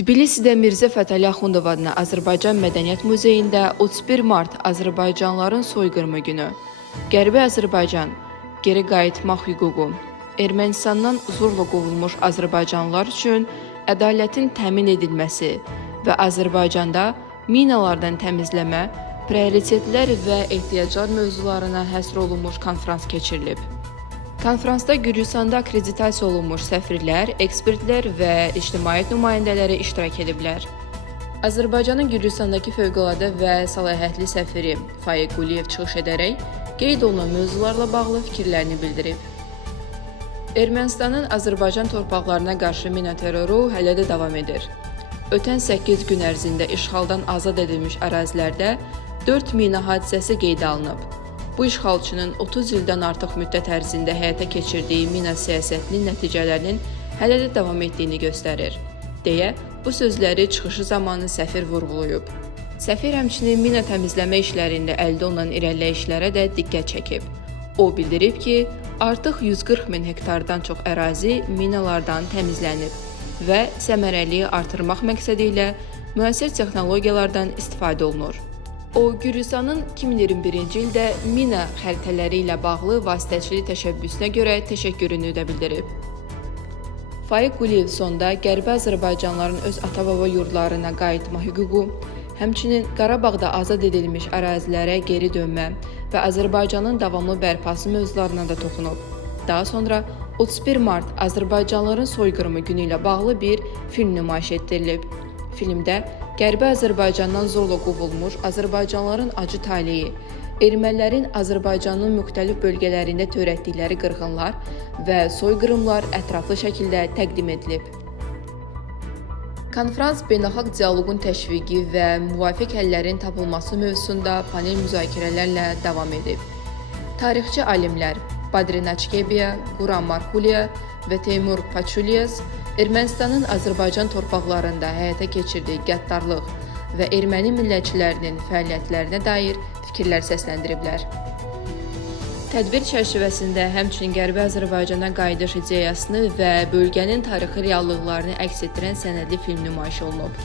Tbilisidə Mirzə Fətəli Axundov adına Azərbaycan Mədəniyyət Muzeyində 31 mart Azərbaycanlıların soyqırımı günü, Qərbi Azərbaycan, geri qayıtmaq hüququ, Ermənistandan zorla qovulmuş azərbaycanlılar üçün ədalətin təmin edilməsi və Azərbaycanda minalardan təmizləmə, prioritetlər və ehtiyaclar mövzularına həsr olunmuş konfrans keçirilib. Konfransda Gürcüstanda akkreditasiya olunmuş səfirlər, ekspertlər və ictimaiyyət nümayəndələri iştirak ediblər. Azərbaycanın Gürcüstandakı fövqəladə və səlahiyyətli səfiri Faiq Quliyev çıxış edərək qeyd olunan mövzularla bağlı fikirlərini bildirib. Ermənistanın Azərbaycan torpaqlarına qarşı mina terroru hələ də davam edir. Ötən 8 gün ərzində işğaldan azad edilmiş ərazilərdə 4 mina hadisəsi qeydə alınıb. Bu işğalçının 30 ildən artıq müddət ərzində həyata keçirdiyi mina siyasətinin nəticələrinin hələ də davam etdiyini göstərir, deyə bu sözləri çıxışı zamanı səfir vurğulayıb. Səfir həmçinin mina təmizləmə işlərində əldə olunan irəliləyişlərə də diqqət çəkib. O bildirib ki, artıq 140 min hektardan çox ərazi minalardan təmizlənib və səmərəliyi artırmaq məqsədi ilə müasir texnologiyalardan istifadə olunur. O, Gürcüstanın 2021-ci ildə mina xəritələri ilə bağlı vasitəçilik təşəbbüsünə görə təşəkkürünü də bildirib. Faiq Quliyev sonda Qərbi Azərbaycanlıların öz ata-baba yurdlarına qayıtma hüququ, həmçinin Qarabağda azad edilmiş ərazilərə geri dönmə və Azərbaycanın davamlı bərpası mövzularına da toxunub. Daha sonra 31 mart Azərbaycanlıların soyqırımı günü ilə bağlı bir film nümayiş etdirilib. Filmdə Qərbi Azərbaycandan zorla qovulmuş azərbaycanlıların acı taleyi, ermənilərin Azərbaycanın müxtəlif bölgələrində törətdikləri qırğınlar və soyqırımlar ətraflı şəkildə təqdim edilib. Konfrans beynəlxalq dialoqun təşviqi və müvafiq həllərin tapılması mövzusunda panel müzakirələrlə davam edib. Tarixçi alimlər Badri Naçkebiya, Quram Marxuliya və Teymur Paçulyas Ermənistanın Azərbaycan torpaqlarında həyata keçirdiyi qəddarlıq və erməni millətçilərinin fəaliyyətlərinə dair fikirlər səsləndiriblər. Tədbir çərçivəsində həmçinin Qərbi Azərbaycana qayıdış ideyasını və bölgənin tarixi reallıqlarını əks etdirən sənədli film nümayiş olunub.